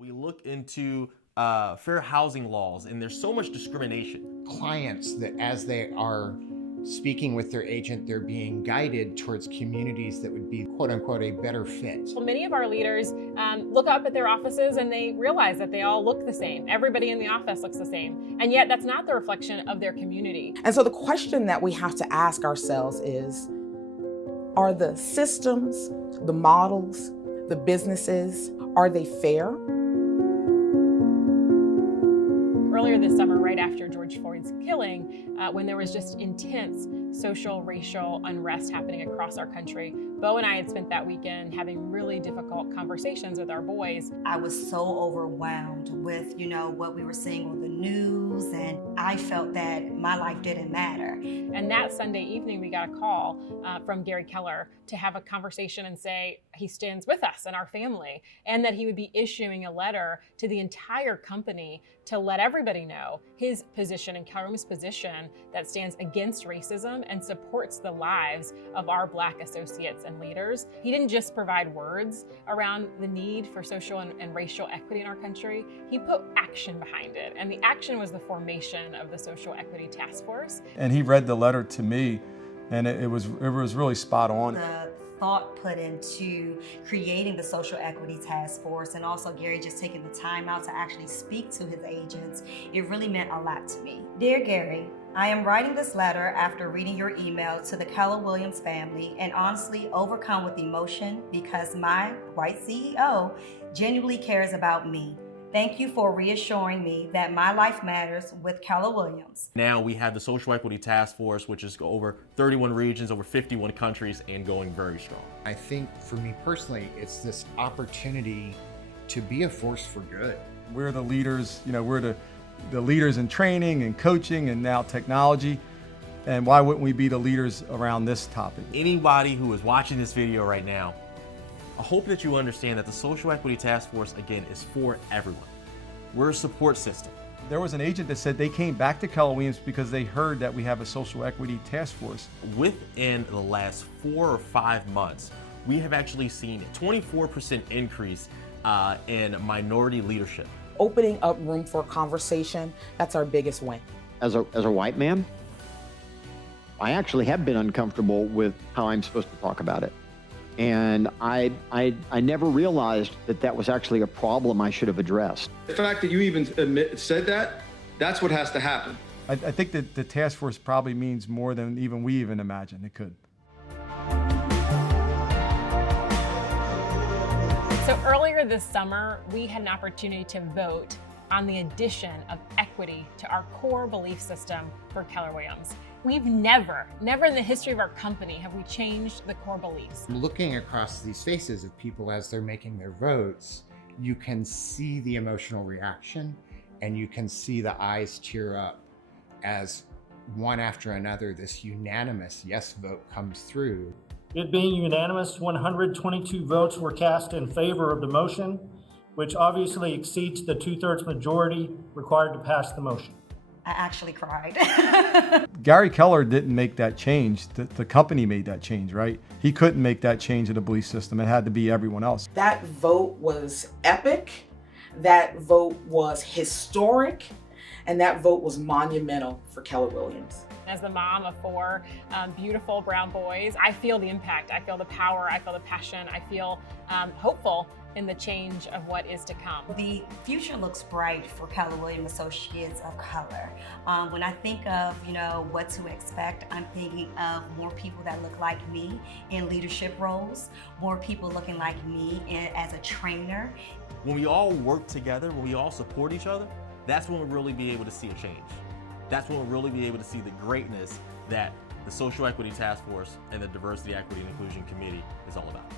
We look into fair housing laws, and there's so much discrimination. Clients that as they are speaking with their agent, they're being guided towards communities that would be quote unquote a better fit. Well, many of our leaders look up at their offices and they realize that they all look the same. Everybody in the office looks the same. And yet that's not the reflection of their community. And so the question that we have to ask ourselves is, are the systems, the models, the businesses, are they fair? Earlier this summer, right after George Floyd's killing, when there was just intense social, racial unrest happening across our country, Bo and I had spent that weekend having really difficult conversations with our boys. I was so overwhelmed with, what we were seeing on the news, and I felt that my life didn't matter. And that Sunday evening, we got a call from Gary Keller to have a conversation and say he stands with us and our family, and that he would be issuing a letter to the entire company to let everybody know his position and Keller Williams' position that stands against racism and supports the lives of our Black associates and leaders. He didn't just provide words around the need for social and racial equity in our country. He put action behind it, and the action was the formation of the Social Equity Task Force. And he read the letter to me, and it was really spot on. The thought put into creating the Social Equity Task Force, and also Gary just taking the time out to actually speak to his agents, it really meant a lot to me. Dear Gary, I am writing this letter after reading your email to the Keller Williams family and honestly overcome with emotion because my white CEO genuinely cares about me. Thank you for reassuring me that my life matters with Keller Williams. Now we have the Social Equity Task Force, which is over 31 regions, over 51 countries, and going very strong. I think for me personally, it's this opportunity to be a force for good. We're the leaders, we're the leaders in training and coaching and now technology. And why wouldn't we be the leaders around this topic? Anybody who is watching this video right now, I hope that you understand that the Social Equity Task Force, again, is for everyone. We're a support system. There was an agent that said they came back to Keller Williams because they heard that we have a Social Equity Task Force. Within the last 4 or 5 months, we have actually seen a 24% increase in minority leadership. Opening up room for conversation, that's our biggest win. As a white man, I actually have been uncomfortable with how I'm supposed to talk about it. And I never realized that was actually a problem I should have addressed. The fact that you even said that, that's what has to happen. I think that the task force probably means more than even we even imagined it could. So earlier this summer, we had an opportunity to vote on the addition of equity to our core belief system for Keller Williams. We've never in the history of our company have we changed the core beliefs. Looking across these faces of people as they're making their votes, you can see the emotional reaction and you can see the eyes tear up as one after another this unanimous yes vote comes through. It being unanimous, 122 votes were cast in favor of the motion, which obviously exceeds the 2/3 majority required to pass the motion. I actually cried. Gary Keller didn't make that change. The company made that change, right? He couldn't make that change in the belief system. It had to be everyone else. That vote was epic. That vote was historic. And that vote was monumental for Keller Williams. As the mom of 4 beautiful brown boys, I feel the impact. I feel the power. I feel the passion. I feel hopeful in the change of what is to come. The future looks bright for Keller Williams Associates of color. When I think of, what to expect, I'm thinking of more people that look like me in leadership roles, more people looking like me as a trainer. When we all work together, when we all support each other, that's when we'll really be able to see a change. That's when we'll really be able to see the greatness that the Social Equity Task Force and the Diversity, Equity, and Inclusion Committee is all about.